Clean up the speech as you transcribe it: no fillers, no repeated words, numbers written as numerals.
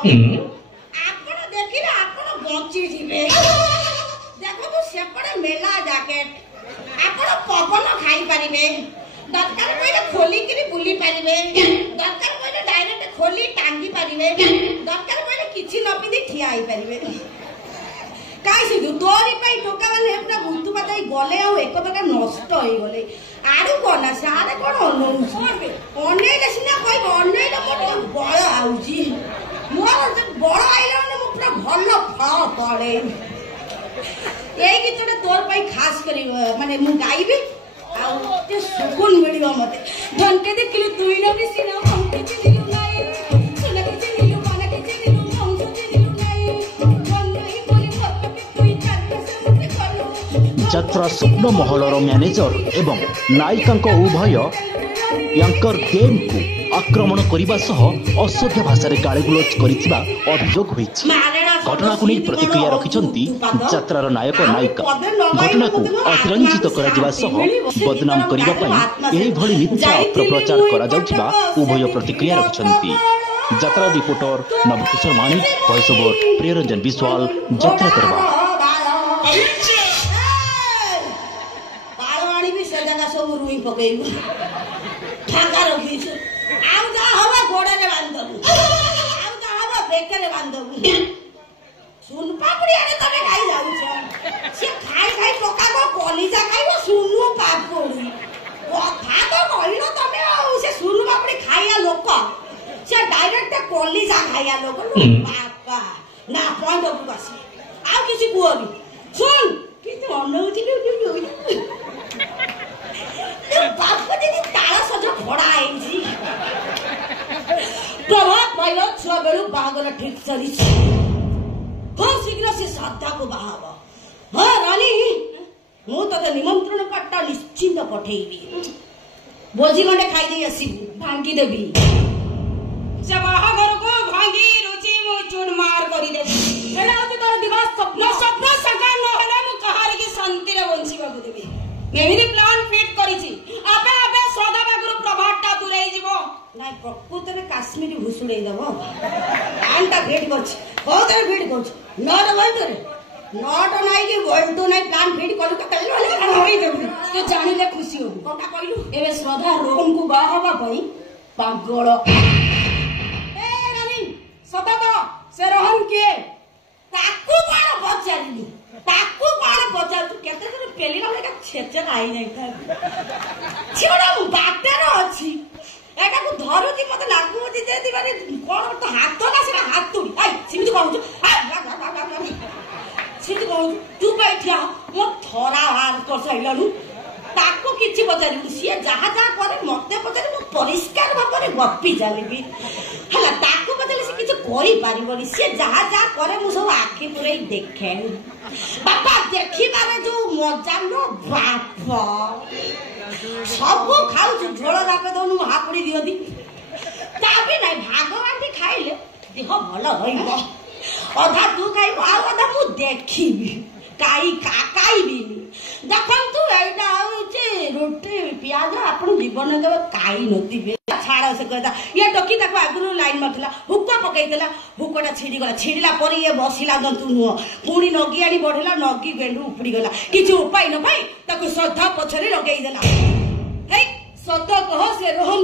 ଆପଣ ଦେଖିଲେ ଆପଣ ବଞ୍ଚିଯିବେ। ଦେଖନ୍ତୁ ସେପଟେ ମେଲା ଜ୍ୟାକେଟ, ଆପଣ ପବନ ଖାଇପାରିବେ, ଦରକାର ପଇଲେ ଖୋଲିକିରି ବୁଲି ପାରିବେ, ଦରକାର ପଇଲେ ଡାଇରେକ୍ଟ ଖୋଲି ଟାଙ୍ଗି ପାରିବେ, ଦରକାର ପଇଲେ କିଛି ନ ପିନ୍ଧି ଠିଆ ହେଇପାରିବେ। କାଇଁ ସେ ତୋରି ପାଇଁ ଟୋକା ମାନେ ପୁରା ବୁତୁ ପାତାଇ ଗଲେ ଆଉ ଏକ ଟଙ୍କା ନଷ୍ଟ ହେଇଗଲେ। ଆଡୁ କଣ ନା ସାରେ କଣ ଅନେଇଲେ ସିନା କହିବ, ଅନେଇଲେ ମୋର ବଳ ଆଉଛି, ମୋର ବଳ ଆଇଲା ମାନେ ମୁଁ ପୁରା ଭଲ ଫଳ ପଡେ। ଏଇ ଗୀତଟା ତୋର ପାଇଁ ଖାସ କରି ମାନେ ମୁଁ ଗାଇବି, ଆଉ ସୁକୁନ ମିଳିବ ମତେ। ଢଙ୍କେ ଦେଖିଲୁ ତୁଇ ନ ବି ସିନା ଅଙ୍କେ ଚିହ୍ନିଲୁ ନାଇଁ, ସୁନା କି ଚିହ୍ନିଲୁ ମନ କି ଚିହ୍ନିଲୁ ଅଂଶ ଚିହ୍ନିଲୁ ନାଇଁ, ବନ୍ଧୁଇ ବୋଲି ଭରକେ ତୁଇ ଚାରିପାଶ ମୁଠେ କଲୁ। ଯାତ୍ରା ସ୍ୱପ୍ନ ମହଲର ମ୍ୟାନେଜର ଏବଂ ନାୟିକାଙ୍କ ଉଭୟ ୟାଙ୍କର ଗେମ୍କୁ ଆକ୍ରମଣ କରିବା ସହ ଅସଭ୍ୟ ଭାଷାରେ ଗାଳିଗୁଲଜ କରିଥିବା ଅଭିଯୋଗ ହୋଇଛି। ଘଟଣାକୁ ନେଇ ପ୍ରତିକ୍ରିୟା ରଖିଛନ୍ତି ଯାତ୍ରାର ନାୟକ ନାୟିକା। ଘଟଣାକୁ ଅତିରଞ୍ଜିତ କରାଯିବା ସହ ବଦନାମ କରିବା ପାଇଁ ଏହିଭଳି ମିଥ୍ୟା ଅପପ୍ରଚାର କରାଯାଉଥିବା ଉଭୟ ପ୍ରତିକ୍ରିୟା ରଖିଛନ୍ତି। ଯାତ୍ରା ରିପୋର୍ଟର ନବକିଶୋର ମାଣିକ, ଭଏସ ଓଭର ପ୍ରିୟରଞ୍ଜନ ବିଶ୍ୱାଳ, ଯାତ୍ରା ଦରବାର। ସବୁ ରୁଇ ପକେଇବୁ, ଠାଙ୍ଗା ରଖିଛୁ, ଆଉ ଯାହା ହବ ଗୋଡରେ ବାନ୍ଧବୁ, ଆଉ ଯାହା ହବ ବେକରେ ବାନ୍ଧବୁ। ସୁନ ପାପୁଡି ଆଡେ ତମେ ଖାଇ ଯାଉଛ, ସେ ଖାଇ ଖାଇ ପକାବ କଲିଜା ଖାଇବ ସୁନୁ ପାପୁଡି। କଥା ତ କହିଲ ତମେ, ଆଉ ସେ ସୁନୁ ପାପୁଡି ଖାଇବା ଲୋକ, ସେ ଡାଇରେକ୍ଟ କଲିଜା ଖାଇବା ଲୋକ। ବାପା ନା ପଏଣ୍ଟକୁ ଆସି ଆଉ କିଛି କୁହନି। ଶୁଣ କିନ୍ତୁ ଅନଉଛି ବାପ ଦିଦି ତାଳ ସଜ ଭଡା ହେଇଛି। ପ୍ରଭାତ ପାଇଲ ଛୁଆ ବେଳୁ ବାହାଘର ଠିକ ଚାଲିଛି, ଖୁବ ଶୀଘ୍ର ସେ ଶ୍ରଦ୍ଧାକୁ ବାହା ହବ। ହଁ ରାଣୀ, ମୁଁ ତତେ ନିମନ୍ତ୍ରଣ କାର୍ଡଟା ନିଶ୍ଚିନ୍ତ ପଠେଇବି, ଭୋଜି ଗଣ୍ଡେ ଖାଇଦେଇ ଆସିବୁ, ଭାଙ୍ଗିଦେବି ସେ ବାହାଘରକୁ, ଭାଙ୍ଗି ରୁଚି ମୁଁ ଚୁଡମାର କରିଦେବି। ସେଇଟା ହଉଛି ତୋର ଦିବସ ସ୍ୱପ୍ନ। ସ୍ୱପ୍ନ ସାକାର ନହେଲେ ମୁଁ କାହାରିକି ଶାନ୍ତିରେ ବଞ୍ଚିବାକୁ ଦେବି। ଏମିତି ପ୍ଲାନ ଫିଟ୍ କରିଛି, ଆପେ ଆପେ ଶ୍ରଦ୍ଧା ପାଖରୁ ପ୍ରଭାତଟା ଦୂରେଇ ଯିବ। ନାଇଁ ପ୍ରକୃତରେ କାଶ୍ମୀର ଭୁଷୁଡେଇ ଦବ। ପ୍ଲାନଟା ଫିଟ୍ କରିଛି, କୋଉଥିରେ ଫିଟ୍ କରୁଛି? ନଟ ବଲ୍ଟୁରେ, ନଟ ନାଇଁ କି ବଲ୍ଟୁ ନାଇଁ, ପ୍ଲାନ ଫିଟ୍ କଲୁ ତ କହିଦେବୁ। ତୁ ଜାଣିଲେ ଖୁସି ହବୁ। କଣଟା କହିଲୁ? ଏବେ ଶ୍ରଦ୍ଧା ରୋହନକୁ ବାହା ହବା ପାଇଁ ପାଗଳ। ସତ ସେ ରୋହନ କିଏ? ତାକୁ କଣ ପଚାରିଲୁ? ତାକୁ କଣ ପଚାରୁଛୁ? କେତେ ଦିନ ପେଲିଲା ବେଳେ ଛେଚେରା ହେଇଯାଇଥାନ୍ତି, ସେ ଗୋଟେ ବାଟରେ ଅଛି, ଏଟାକୁ ଧରୁଛି, ମତେ ଲାଗୁଛି ଯେ କଣ ତ ହାତ ନା ସେଟା ହାତୁଡି। ସେମିତି କହୁଛୁ, ସେମିତି କହୁଛୁ, ତୁ ପାଇଁ ଠିଆ ମୋ ଥରା ବାହାର କରିସାରିଲୁ। ତାକୁ କିଛି ପଚାରିବୁ, ସିଏ ଯାହା ଯାହା କରେ ମତେ ପଚାରି, ମୁଁ ପରିଷ୍କାର ଭାବରେ ଗପି ଚାଲିବି ହେଲା। ତାକୁ ପଚାରିଲେ ସେ କିଛି କରିପାରିବନି, ସିଏ ଯାହା ଯାହା କରେ ମୁଁ ସବୁ ଆଖି ପୁରେଇ ଦେଖେ। ବାପା ଦେଖିବାରେ ଯୋଉ ମଜା ନ ବାପ, ସବୁ ଖାଉଛୁ, ଝୋଳ ଯାକ ଦଉନୁ ହାପୁଡି ଦିଅନ୍ତି। ତା ବି ନାଇଁ, ଭାଗ ବାଣ୍ଟି ଖାଇଲେ ଦେହ ଭଲ ରହିବ। ଅଧା ତୁ ଖାଇବୁ, ଆଉ ଅଧା ମୁଁ ଦେଖିବି, ଖାଇବିନି। ଦେଖନ୍ତୁ ଏଇଟା ହଉଛି ରୁଟି ପିଆଜ, ଆପଣ ଜୀବନ କେବେ ଖାଇ ନଥିବେ। ଛାଡ ସେ କଥା। ଇଏ ଟୋକି ତାକୁ ଆଗରୁ ଲାଇନ ମାରିଥିଲା, ହୁକ ପକେଇଥିଲା, ହୁକଟା ଛିଡିଗଲା। ଛିଡିଲା ପରେ ଇଏ ବସିଲା ଜନ୍ତୁ ନୁହଁ, ପୁଣି ନଗି ଆଣି ବଢିଲା, ନଗି ଗେଣ୍ଡୁ ଉପୁଡିଗଲା। କିଛି ଉପାୟ ନ ପାଇ ତାକୁ ଶ୍ରଦ୍ଧା ପଛରେ ଲଗେଇଦେଲା। ସତ କହ ସେ ରୋହନ